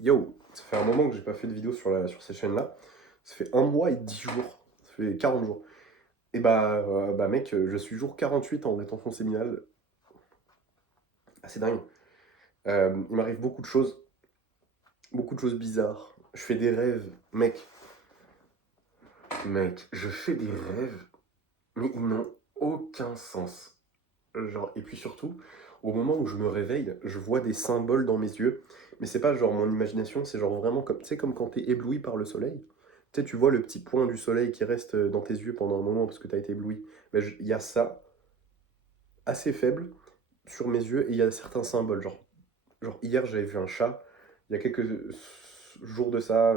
Yo, ça fait un moment que j'ai pas fait de vidéo sur ces chaînes-là. Ça fait 1 mois et 10 jours. Ça fait 40 jours. Et bah mec, je suis jour 48 en rétention séminale. Ah, c'est dingue. Il m'arrive beaucoup de choses bizarres. Je fais des rêves. Mec, je fais des rêves, mais ils n'ont aucun sens. Genre, et puis surtout, au moment où je me réveille, je vois des symboles dans mes yeux. Mais c'est pas genre mon imagination, c'est genre vraiment comme, tu sais, comme quand t'es ébloui par le soleil. Tu sais, tu vois le petit point du soleil qui reste dans tes yeux pendant un moment parce que t'as été ébloui. Mais il y a ça, assez faible, sur mes yeux, et il y a certains symboles. Genre hier, j'avais vu un chat. Il y a quelques jours de ça,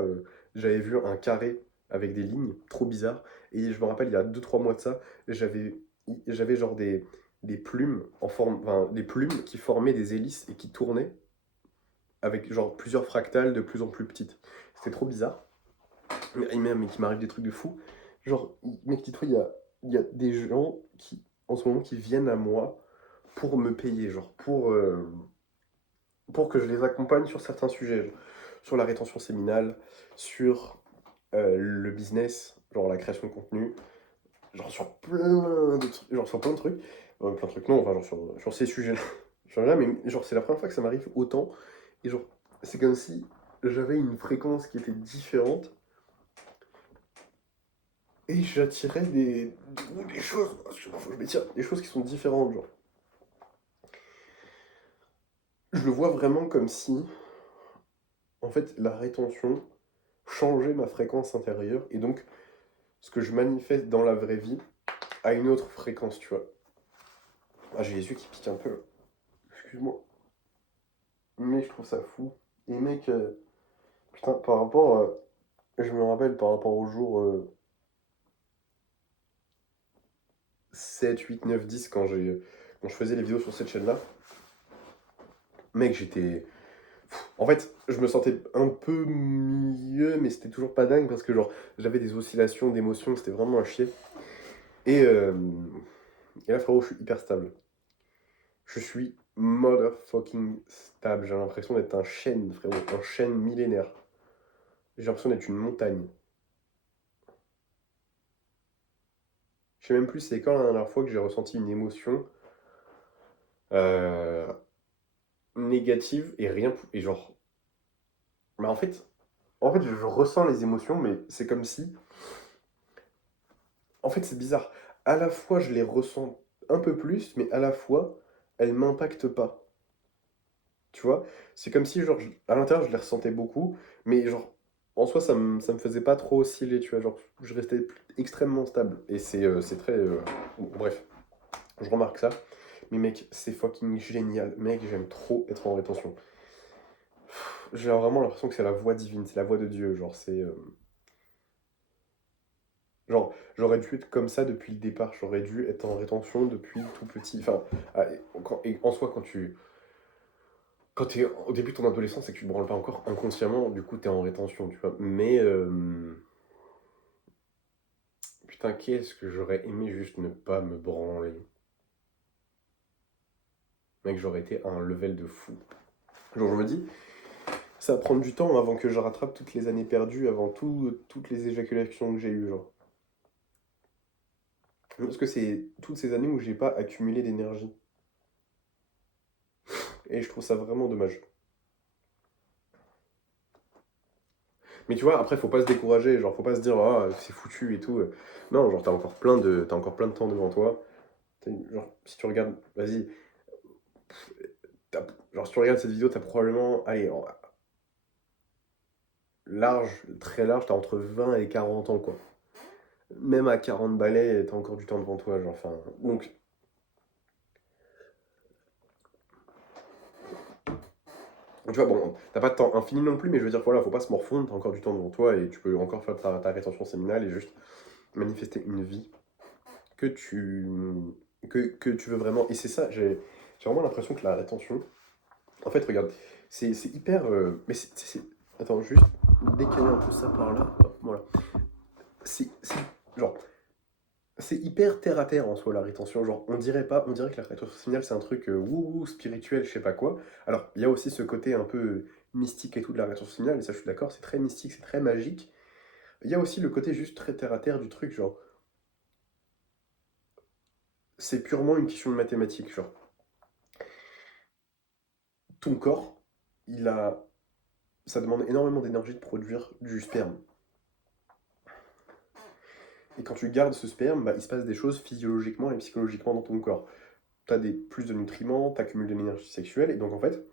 j'avais vu un carré avec des lignes, trop bizarre. Et je me rappelle, il y a 2 3 mois de ça, j'avais j'avais genre des plumes en forme, enfin, des plumes qui formaient des hélices et qui tournaient avec genre plusieurs fractales de plus en plus petites. C'était trop bizarre. Mais qui m'arrive des trucs de fou. Genre, mec, dis-toi, il y a des gens qui, en ce moment, qui viennent à moi pour me payer, genre, pour que je les accompagne sur certains sujets, genre, sur la rétention séminale, sur le business, genre la création de contenu, genre sur plein de trucs, genre sur plein de trucs, plein de trucs non, enfin genre sur ces sujets-là, genre là, mais genre c'est la première fois que ça m'arrive autant, et genre c'est comme si j'avais une fréquence qui était différente, et j'attirais des choses, je m'étire, des choses qui sont différentes, genre. Je le vois vraiment comme si, en fait, la rétention changeait ma fréquence intérieure, et donc ce que je manifeste dans la vraie vie a une autre fréquence, tu vois. Ah, j'ai les yeux qui piquent un peu. Excuse-moi. Mais je trouve ça fou. Et mec, putain, je me rappelle par rapport au jour 7, 8, 9, 10, quand je faisais les vidéos sur cette chaîne-là, mec, j'étais. En fait, je me sentais un peu mieux, mais c'était toujours pas dingue parce que, genre, j'avais des oscillations d'émotions, c'était vraiment un chier. Et, euh, et là, frérot, je suis hyper stable. Je suis motherfucking stable. J'ai l'impression d'être un chêne, frérot, un chêne millénaire. J'ai l'impression d'être une montagne. Je sais même plus c'est quand la dernière fois que j'ai ressenti une émotion euh, négative et rien. Et genre. Mais en fait, je ressens les émotions, mais c'est comme si. En fait, c'est bizarre. À la fois, je les ressens un peu plus, mais à la fois, elles m'impactent pas. Tu vois? C'est comme si, genre, à l'intérieur, je les ressentais beaucoup, mais genre, en soi, ça me faisait pas trop osciller, tu vois? Genre, je restais extrêmement stable. Et c'est très. Bon, bref, je remarque ça. Mais mec, c'est fucking génial. Mec, j'aime trop être en rétention. J'ai vraiment l'impression que c'est la voix divine, c'est la voix de Dieu. Genre, genre, j'aurais dû être comme ça depuis le départ. J'aurais dû être en rétention depuis tout petit. Enfin, et en soi, quand t'es au début de ton adolescence et que tu te branles pas encore inconsciemment, du coup, t'es en rétention, tu vois. Mais, putain, qu'est-ce que j'aurais aimé juste ne pas me branler. Mec, j'aurais été à un level de fou. Genre, je me dis, ça va prendre du temps avant que je rattrape toutes les années perdues, avant toutes les éjaculations que j'ai eues, genre. Parce que c'est toutes ces années où j'ai pas accumulé d'énergie. Et je trouve ça vraiment dommage. Mais tu vois, après, faut pas se décourager, genre, faut pas se dire, ah, c'est foutu et tout. Non, genre, t'as encore plein de temps devant toi. Genre, si tu regardes, vas-y, genre, si tu regardes cette vidéo, t'as probablement, allez, large, très large, t'as entre 20 et 40 ans, quoi. Même à 40 balais, t'as encore du temps devant toi, genre, enfin. Donc, tu vois, bon, t'as pas de temps infini non plus, mais je veux dire, voilà, faut pas se morfondre, t'as encore du temps devant toi et tu peux encore faire ta rétention séminale et juste manifester une vie que tu, que tu veux vraiment. Et c'est ça, j'ai vraiment l'impression que la rétention, en fait, regarde, c'est hyper. Mais attends, juste décaler un peu ça par là. Hop, voilà. Genre, c'est hyper terre à terre en soi la rétention. Genre, on dirait que la rétention séminale c'est un truc wouhou, spirituel, je sais pas quoi. Alors, il y a aussi ce côté un peu mystique et tout de la rétention séminale, et ça je suis d'accord, c'est très mystique, c'est très magique. Il y a aussi le côté juste très terre à terre du truc, genre, c'est purement une question de mathématiques, genre, ton corps, il a, ça demande énormément d'énergie de produire du sperme. Et quand tu gardes ce sperme, bah, il se passe des choses physiologiquement et psychologiquement dans ton corps. Tu as plus de nutriments, tu accumules de l'énergie sexuelle, et donc en fait,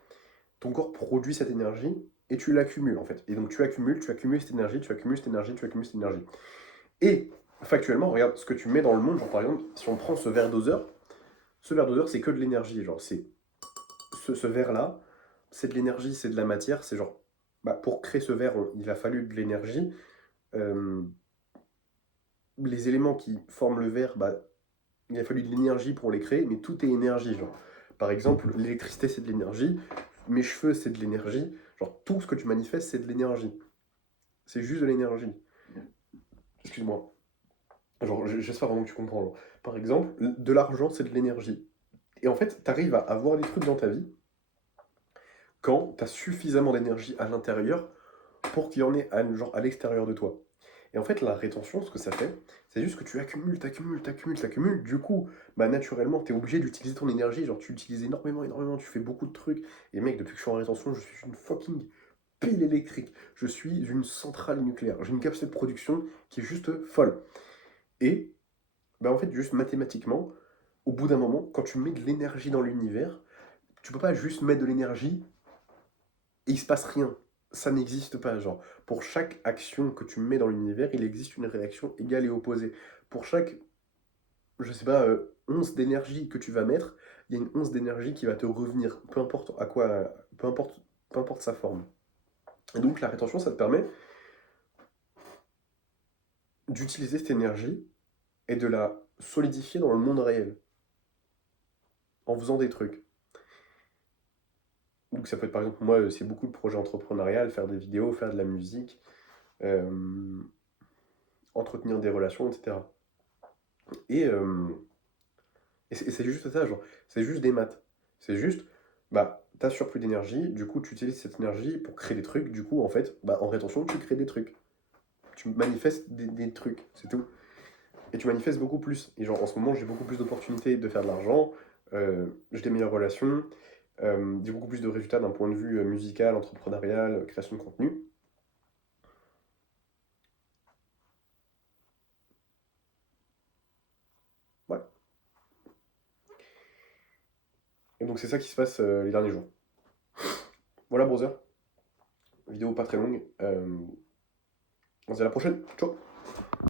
ton corps produit cette énergie et tu l'accumules en fait. Et donc tu accumules cette énergie, tu accumules cette énergie, tu accumules cette énergie. Et factuellement, regarde ce que tu mets dans le monde, genre par exemple, si on prend ce verre doseur c'est que de l'énergie, genre c'est ce verre-là, c'est de l'énergie, c'est de la matière, c'est genre, bah, pour créer ce verre, il a fallu de l'énergie. Euh, les éléments qui forment le verre, bah, il a fallu de l'énergie pour les créer, mais tout est énergie, genre. Par exemple, l'électricité, c'est de l'énergie, mes cheveux, c'est de l'énergie, genre tout ce que tu manifestes, c'est de l'énergie. C'est juste de l'énergie. Excuse-moi. Genre, j'espère vraiment que tu comprends. Genre. Par exemple, de l'argent, c'est de l'énergie. Et en fait, tu arrives à avoir des trucs dans ta vie quand tu as suffisamment d'énergie à l'intérieur pour qu'il y en ait à, genre, à l'extérieur de toi. Et en fait, la rétention, ce que ça fait, c'est juste que tu accumules, t'accumules, t'accumules, t'accumules. Du coup, bah, naturellement, tu es obligé d'utiliser ton énergie. Genre, tu l'utilises énormément, énormément, tu fais beaucoup de trucs. Et mec, depuis que je suis en rétention, je suis une fucking pile électrique. Je suis une centrale nucléaire. J'ai une capacité de production qui est juste folle. Et, bah, en fait, juste mathématiquement, au bout d'un moment, quand tu mets de l'énergie dans l'univers, tu peux pas juste mettre de l'énergie et il se passe rien. Ça n'existe pas. Genre, pour chaque action que tu mets dans l'univers, il existe une réaction égale et opposée. Pour chaque, je sais pas, once d'énergie que tu vas mettre, il y a une once d'énergie qui va te revenir, peu importe à quoi, peu importe sa forme. Et donc la rétention, ça te permet d'utiliser cette énergie et de la solidifier dans le monde réel, en faisant des trucs. Donc ça peut être par exemple, moi, c'est beaucoup de projets entrepreneuriales, faire des vidéos, faire de la musique, euh, entretenir des relations, etc. Et, et c'est juste ça, genre, c'est juste des maths. C'est juste, bah, t'as surplus d'énergie, du coup, tu utilises cette énergie pour créer des trucs, du coup, en fait, bah, en rétention, tu crées des trucs. Tu manifestes des trucs, c'est tout. Et tu manifestes beaucoup plus. Et genre, en ce moment, j'ai beaucoup plus d'opportunités de faire de l'argent, j'ai des meilleures relations, j'ai beaucoup plus de résultats d'un point de vue musical, entrepreneurial, création de contenu. Ouais. Et donc, c'est ça qui se passe les derniers jours. Voilà, brother. Vidéo pas très longue. On se dit à la prochaine. Ciao.